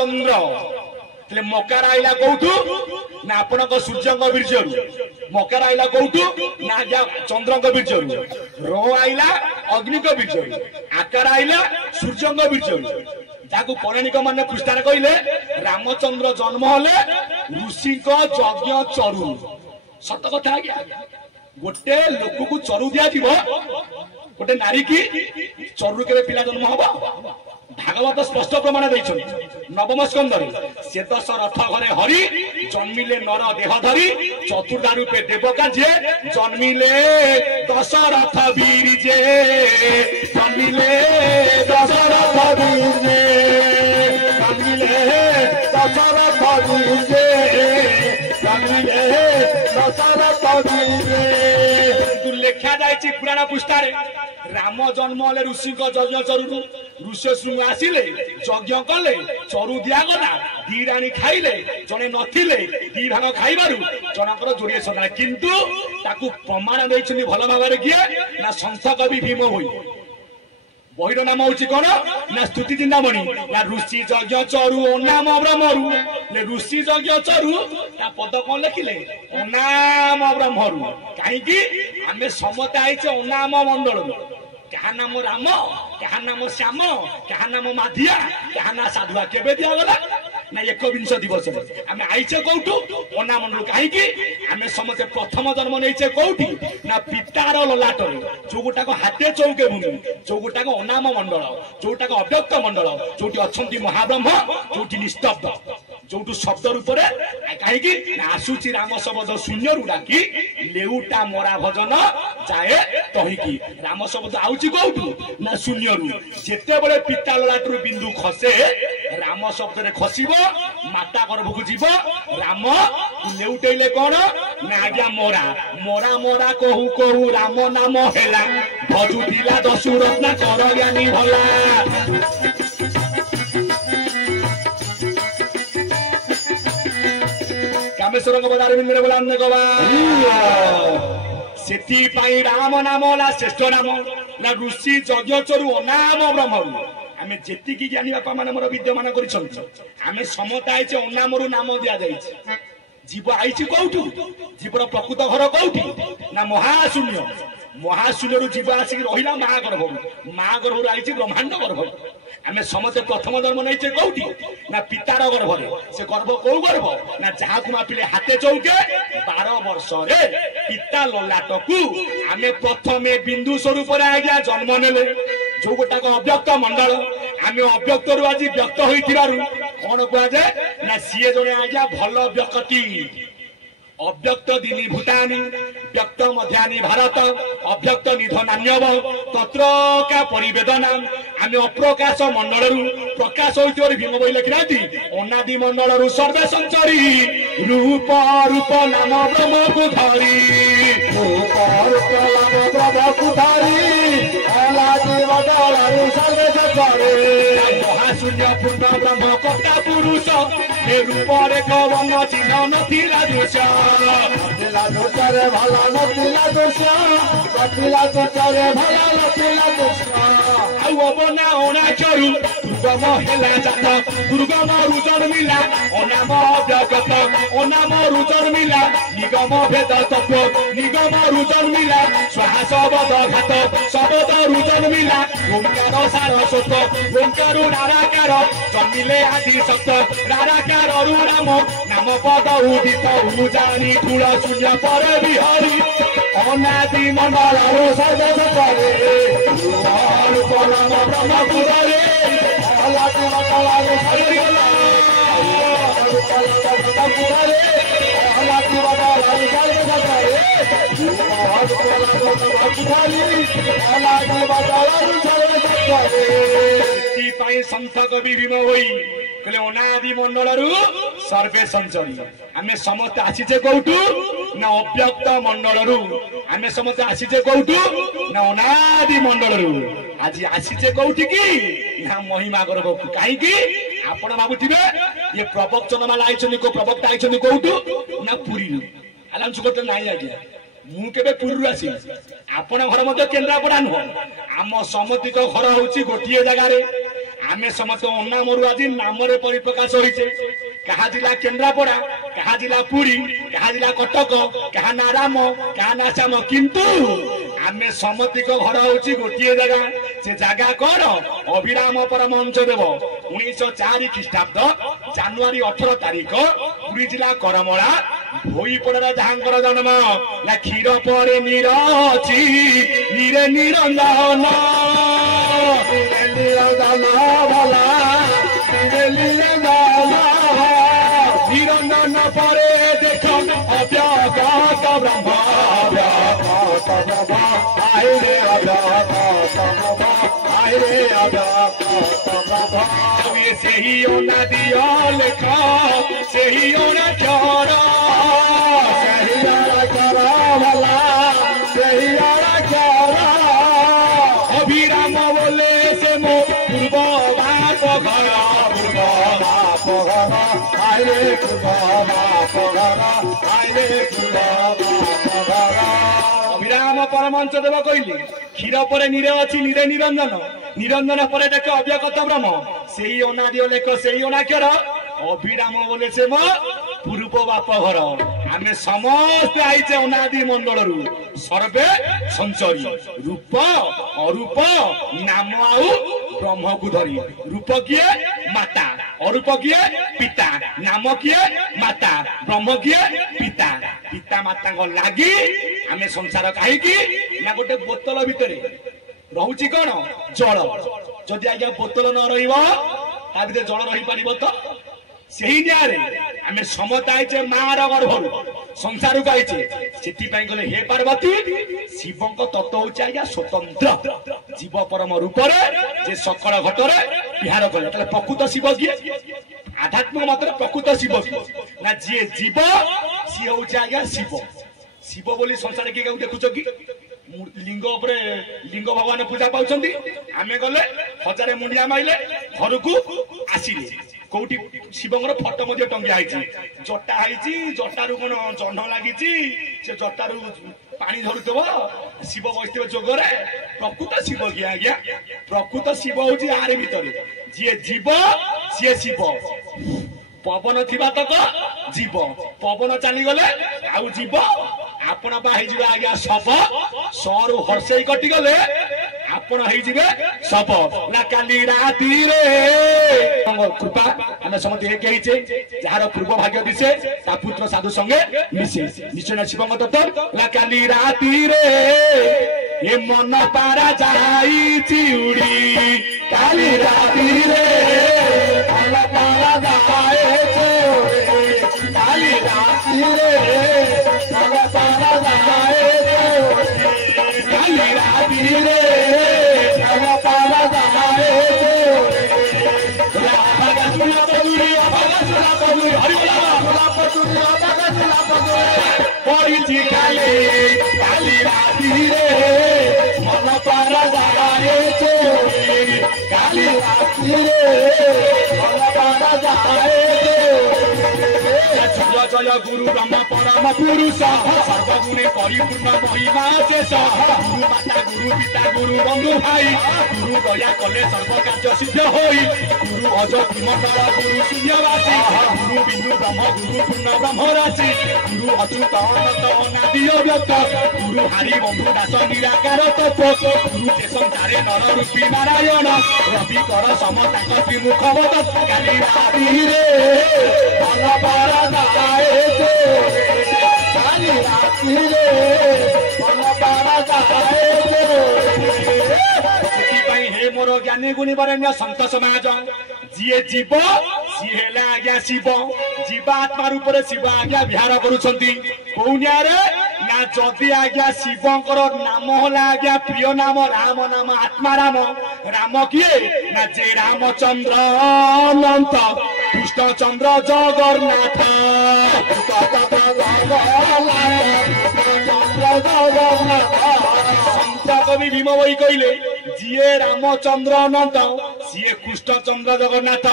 चंद्र मकार आईला कौठू ना आपण सूर्य बीर्जर मकार आईला कौठू ना चंद्र बीर्जर रो आईला अग्नि बीर्जर आकार आईला सूर्य बीर्जर जाकू पौराणिक माने पृष्ठार कहले रामचंद्र जन्म हेले ऋषि यज्ञ चरु सत कथा आज्ञा गोटे लोक को चरु दिया गोटे नारी की चरु के पिला जन्म हम भागवत स्पष्ट प्रमाण नवम स्कंद से दशरथ घरे हरि जन्मिले नर देह धरी चतुर्धा रूपे देव कार्य जन्मिले दशरथ बीरजे जन्मिले दशरथ बीरजे जन्मिले दशरथ बीरजे जन्मिले दशरथ बीरजे लेखा जाए पुराण पृष्ठारे राम जन्म हेले ऋषि यज्ञ चरु ऋषि शृंग आसिले यज्ञ कले चरु दिगला दी राणी खाइले जने नथिले दी भाग खाइबारु जनकर जोड़िए सदा किंतु ताकू प्रमाण देइछनी भल भाबरे किए ना संत कवि भीम होई बहिर नाम होची कोन ना स्तुति चिंतामणि ना ऋषि यज्ञ चरु ओनाम ब्रह्मरु ने ऋषि यज्ञ चरु ता पद कोन लिखिले ओनाम ब्रह्मरु काहे कि हमें समते आइछे ओनाम मंडल क्या नाम राम क्या नाम श्याम क्या नाम माधिया क्या ना साधुआ केबे दिया गला ना 21 दिवस आमे आइछे कौठू ओना मंडल काहे कि आमे समते प्रथम जन्म नैछे कौठी ना पितार ललाट जो गोटा को हाथे चौके भूमि जो गोटा को ओनाम मंडल जोटा को अव्यक्त मंडल जोटी अछंती महाब्रह्म जोटी निस्तब्ध जोटू शब्द रूप कहीं आसूची राम शब्द शून्य रू डाकी लेउटा मरा भजन जाए कहीकि राम शब्द आउची कौटू ना शून्य रू जेते बड़े पिता ललाटरू बिंदु खसे राम शब्द रे खसिबो माता गर्भ को जीव राम लेउटेले कौन ना आज्ञा मोरा मोरा मोरा कहू कहू राम नाम हेला भजुथिला दशरथ कर ज्ञानी भला कामेश्वर बजार बिंदु बोला से राम नाम ला श्रेष्ठ नाम ना ऋषि यज्ञ चरु अनाम ब्रह्म आमे जेतिकी ज्ञानी बापा माने मोर विद्यमान करिसंती आमे समता आइछे अनामरु नाम दिया जाइछे जीव आइछि कौठू जीवर प्रकृत घर कौठी ना महाशून्य महाशून्य जीव आसिक रहिला महागर्भ आइछि ब्रह्मांड गर्भ आमे समते प्रथम जन्म नैछे कौठी ना पितार गर्भ से गर्भ कौ गर्भ ना जहाँ को मापिले हाथे चौके 12 वर्ष रे पिता ललाट को आमे प्रथमे बिंदु स्वरूप रे आज्ञा जन्म नेले जो गोटा को अव्यक्त मंडल आमे अव्यक्त रु आज व्यक्त होइथिरारु कोन कुआ जाय ना सीए जने आज्ञा भल व्यक्ति अव्यक्त दिनी भूतानी व्यक्त मध्यानि भारत अव्यक्त निधनान्यव तत्र का परिवेदना आमे अप्रकाश मंडल प्रकाश होइतोर भीम बई लिखिनाती अनादि मंडल सर्वे संचरी रूप रूप नाम ब्रह्म को धरी रूप रूप नाम ब्रह्म को धरी अनादि मंडल सर्वे संचरी महाशून्य पूर्ण ब्रह्म कर्ता पुरुष ए रूप रे कवन चिन्ह नथिला दोष नथिला दोषरे भला नथिला दोष नथिला दोषरे भला नथिला दोष आउ अबना ओना चरु दुर्गम हेला जात दुर्गम रुजन मिला अनाम अव्यक्त अनाम रुजन मिला निगम भेद तत्व निगम रुजन मिला स्वाहा शब्द घात शब्द रुजन मिला ओंकार सार सत ओंकार राराकार जन्मिले आदि सप्त राराकार रु राम नाम पद उदित उजानी ठूल शून्य पर बिहारी अनादि मंडल सर्वस करे रूप नाम ब्रह्म पुरे अनादि मंडल संत कवि भीम होई कहले अनादि मंडल सर्वे संचरी आमे समस्त आसीचे कौटू ना अव्यक्त मंडल आमे समस्त आसीचे कौटू ना अनादि मंडल आज आसीचे कौटी की ना महिमा गर्भ कहीं की आपण भाबुथिबे ये प्रवचन माला आइछनी को प्रवक्ता आइछनी कौटू ना पुरी आलाम सुगत नाही आज्ञा मु केबे पुरी आसी आपण घर मध्य केन्द्रापड़ा नुह आम समति को घर होची गोटिए जगह रे आमे समस्त अनामरु आज नामरे परिप्रकाश होइछे कहा जिला केन्द्रापड़ा कहा जिला पुरी कहा जिला कटक कहा नाराम कहा नासाम किंतु आमे समति को घर होची गोटिए जगह से जगह कौन अभिराम परमहंस देव 1904 ख्रीष्टाब्द जनवरी 18 तारिख पुरी जिला करमला भोईपड़ा जहांकर जन्म ना क्षीर पर नीरची नीरे निरंजन निरंजन परे देख अव्याकृत ब्रह्म से ही ओना दिया लेख से ही ओना चर भला से ही अभिराम बोले से मो पूर्व बाप घर अभिराम परमहंस देव कहले क्षीर पर नीरे अच्छी नीरे निरंजन निरंजन पर देख अव्यक्त ब्रह्म से ही अनादि लेख से ही अनाक्षर अभिराम बोले से मो पूर्व बाप घर आमे समस्त आईचे अनादि मंडल सर्वे संचरी रूप अरूप नाम आउ ब्रह्म को धरी रूप किए माता अरूप किए पिता नाम किए माता ब्रह्म किए पिता पिता माता को लगी आमे संसार कहीं ना गोटे बोतल भितर रहुची कौन जल जदि आज्ञा बोतल न रही जल रही पार तो सही न्याय आमे समता आईचे मार गर्भर संसार को आईचे से कहले हे पार्वती शिव तत्व हूँ आज्ञा स्वतंत्र जीव परम रूप जे सकल घटरे विहार कले प्रकृत शिव किए आध्यात्मिक मत प्रकृत शिव ना जी जीव सी हूँ आज्ञा शिव शिव बोली संसार किए देखुच कि लिंग लिंग भगवान पूजा पाँच आमे गले हजारे मुंडिया माइले घर को आसिले कौटी शिवंर फटो मध्य टंगिया जटा जटारू कौन जह्न लगी से जटारू पानी धरुव शिव बसते जोगरे प्रकृत शिव कि आज्ञा प्रकृत शिव हूँ आरे भितर जी जीव सी शिव पवन थिबा तक जीव पवन चली गले आउ जीव आपण आज्ञा शब सरू हर्षई कटि गले आपण शब ना काली राति कृपा आम समस्त एक जार पूर्व भाग्य दिशे ता पुत्र साधु संगे मिसे निश्चय शिव तत्व ना काली राति ये मन पारा जाई उड़ी काली राति मन पारा जाए काली राति मन पारा जाए काली राति मन पारा जाए काली राति मन पारा जाए काली राति मन पारा जाए जय गुरु ब्रह्म परम पुरुष सर्वगुणे परिपूर्ण महिमा शेष गुरु माता गुरु पिता गुरु बंधु भाई गुरु दया कले सर्व कार्य सिद्ध होई गुरु अज त्रिमंडल गुरु शून्यवासी गुरु बिंदु ब्रह्म गुरु पूर्ण ब्रह्म राशि गुरु अच्युत अनंत अनादि अव्यक्त गुरु हरि बंधु दास निराकार तत्व गुरु जे संसारे नर रूपी नारायण रवि कर समताक त्रिमुख बद काली राति मन पारा जाए काली राति मन पारा जाए हे मोर ज्ञानी गुणी बरेण्य संत समाज जी जीव सी है आज्ञा शिव जीवात्मा रूप से शिव आज्ञा विहार करुछंती कौनियारे ना जदि आज्ञा शिवंकर नाम होला आज्ञा प्रिय नाम राम नाम आत्मा राम राम किए ना जे रामचंद्र अनंत कृष्णचंद्र जगन्नाथ संत कवि भीम वही कहले जीए रामचंद्र अनंत सीए कृष्णचंद्र जगन्नाथ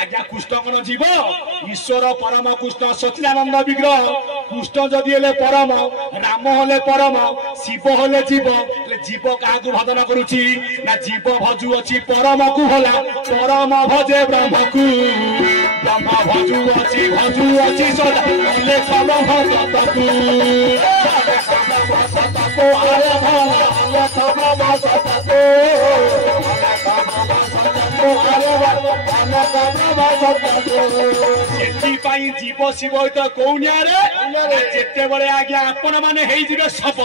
आज्ञा कृष्ण कौन जीव ईश्वर परम कृष्ण सच्चिदानंद विग्रह कृष्ण जदि हेले परम राम हेले परम शिव हेले जीव जीव क्या भजन करुची ना जीव भजु अच्छी परम को होला परम भजे ब्रह्म को ब्रह्म भजु अच्छी सदा हेले परम सतकु आरे भला जीव शिव तो कौनिया जिते बड़े आज्ञा आपण मैंने शब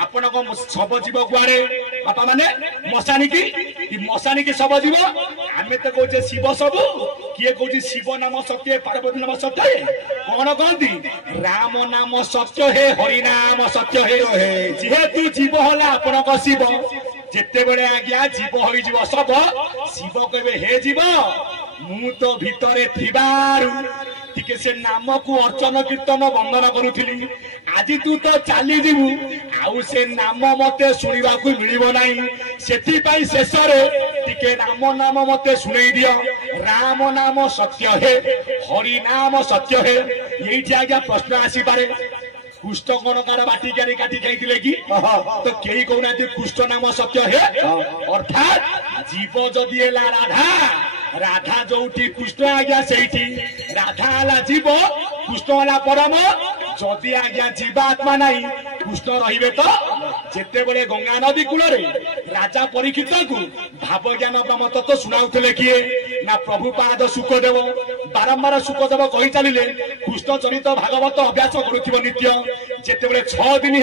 आपण शब जीव गुआरे बापा माने मशानी की शब जीव आमे तो कहे शिव सब किए कौन शिव नाम सत्य पार्वती नाम सत्य कौन कहती राम नाम सत्य है हरि नाम सत्य है जेहेतु जीव हला आपण शिव जिते बड़े आज्ञा जीव हो सब शिव कहे हे जीव मु तो भितरे थिबारु टिके से नाम को अर्चन कीर्तन वंदन करुथिली आज तू तो चली जीवु आउ से नाम मते सुनिबा को मिलिबो नाही सेति पई शेष रे टिके राम नाम मते सुनै दियो राम नाम सत्य है हरि नाम सत्य है यही आज्ञा प्रश्न आसी पारे कृष्ण कौन कार बाटी काटी खाई कि तो कई कहना कृष्ण नाम सत्य है अर्थात जीव जदि है राधा जोठी कृष्ण आज्ञा से राधा है जीव कृष्ण है परम जदि आज्ञा जीवात्मा नहीं कृष्ण रे तो जिते बड़े गंगा नदी कूल राजा परीक्षित को भाव ज्ञान ब्रह्म तत्व शुणाऊले किए ना प्रभुपाद सुखदेव बारंबार सुखदेव कही चलिए कृष्ण चरित भागवत अभ्यास करुथिबो नित्य जिते 6 दिन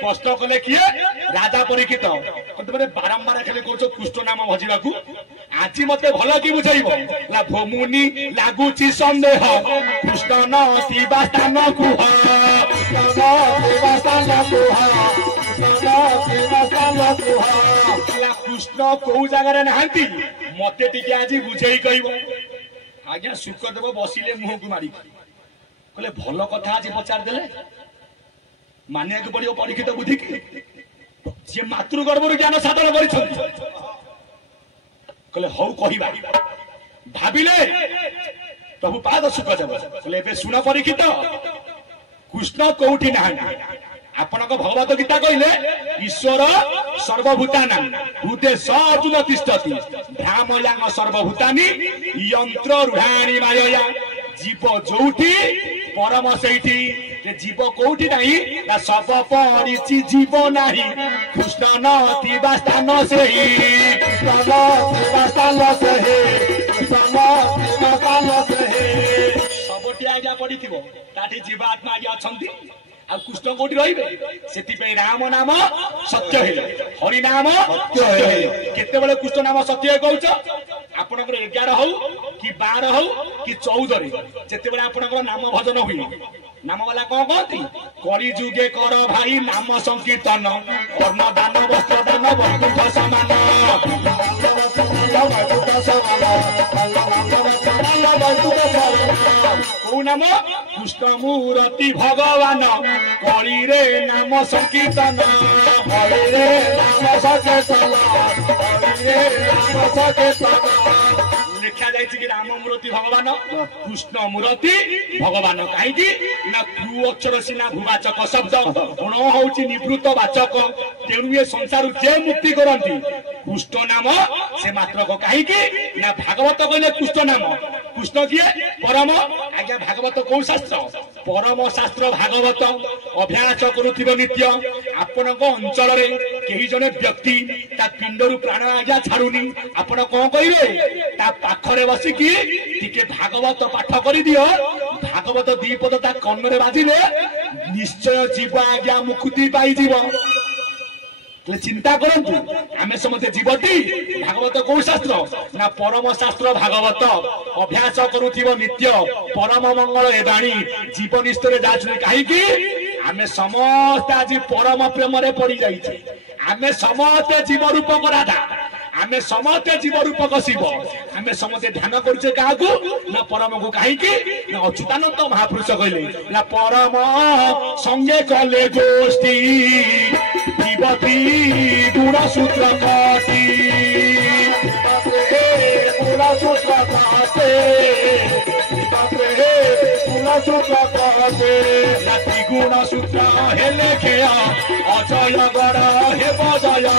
प्रश्न कले किए राजा परीक्षित बारंबार खाली कह कृष्ण नाम भजिबा आज मत भल कि बुझेब भूमुनि लगुची सन्देह कृष्ण नथिबा स्थान कुह कृष्ण कौ जगार नहांती मते टिके आज बुझे कह आज्ञा सुखदेव बसिले मुह को मारिक कहले भल कथा आज पचार देले मानिया को पड़ो परीक्षित बुद्धि की सी मातृगर्भर ज्ञान साधन कर हौ कहवा भाविले प्रभु पाद सुखदेव कहले सुन परीक्षित कृष्ण कौटी ना आपण भगवत गीता कहले ईश्वर सर्वभूतानां हृदय अर्जुन तिष्ठति भ्रामयां सर्वभूतानि यंत्र रूढ़ाणी माया जीव जोठी परम सेठी जीव कौटी नहीं सब पड़ी जीव नहीं कृष्ण नथिबा स्थान से सबटी आज्ञा पड़ी जीवात्मा आज्ञा अच्छा आ कृष्ण कौटी रे राम नाम सत्य है हरि नाम सत्य है केते बेले कृष्ण नाम सत्य कहूच आपनकर 11 हो कि 12 हो कि 14 रे जेते बेले आपनकर नाम भजन हुई नाम वाला कौन कहती कली जुगे कर भाई नाम संकीर्तन कर्ण दान वस्त्र दान वैकुंठ समान कौ नाम कृष्ण मूर्ति भगवान कली रे नाम संकीर्तन कली रे नाम संकीर्तन लिखा जाए कि राम मूर्ति भगवान कृष्ण मूर्ति भगवान कहीं ना क्रू अक्षर सीना भूवाचक शब्द गुण हूँ निवृत्त वाचक तेणु ये संसार जे मुक्ति करती कृष्ण नाम से मात्र कहीं ना भागवत कहले कृष्ण नाम कृष्ण किए परम आज्ञा भागवत कौ शास्त्र परम शास्त्र भागवत अभ्यास करुथिबो नित्य आपण अंचल कई जने व्यक्ति ता पिंडरू प्राण आज्ञा छाड़ुनी आपण कौन कहे पाखरे बसिकी टिके भागवत पाठ कर दियो भागवत दीपद ता कन्नरे बाजिले निश्चय जीव आज्ञा मुक्ति पाई जीव चिंता करंतु आमे समते जीवटी भागवत कौ शास्त्र ना परम शास्त्र भागवत अभ्यास करुथिबो नित्य परम मंगल ए बाणी जीवन स्तरे जाचुनी काहेकि आमे समस्त आज परम प्रेम रे पड़ी जाईछे आमे समस्त जीव रूपक राधा आमे समस्त जीव रूपक शिव आमे समस्ते ध्यान करुचे क्या ना परम को कहीं ना अच्युतानंद महापुरुष कहले ना परम संगे कले गोष्ठी जीवती गुण सूत्र काटी गुण सूत्र काटे गुण सूत्र काटे राति गुण सूत्र हेले खेया अजय गढ़ हे बजया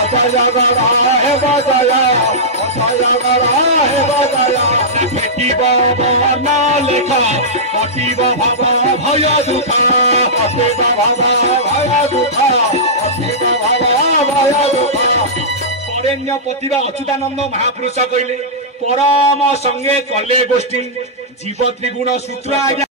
अजय गढ़ हे बजया अजय गढ़ हे बजया भेटिब बन लेख कटिब भव भय दुख अतीब भव भय दुख अतीब भव भय दुख बरेण्य प्रतिभा अच्युतानंद महापुरुष कहले परम संगे कले गोष्ठी जीव त्रिगुण सूत्र आज्ञा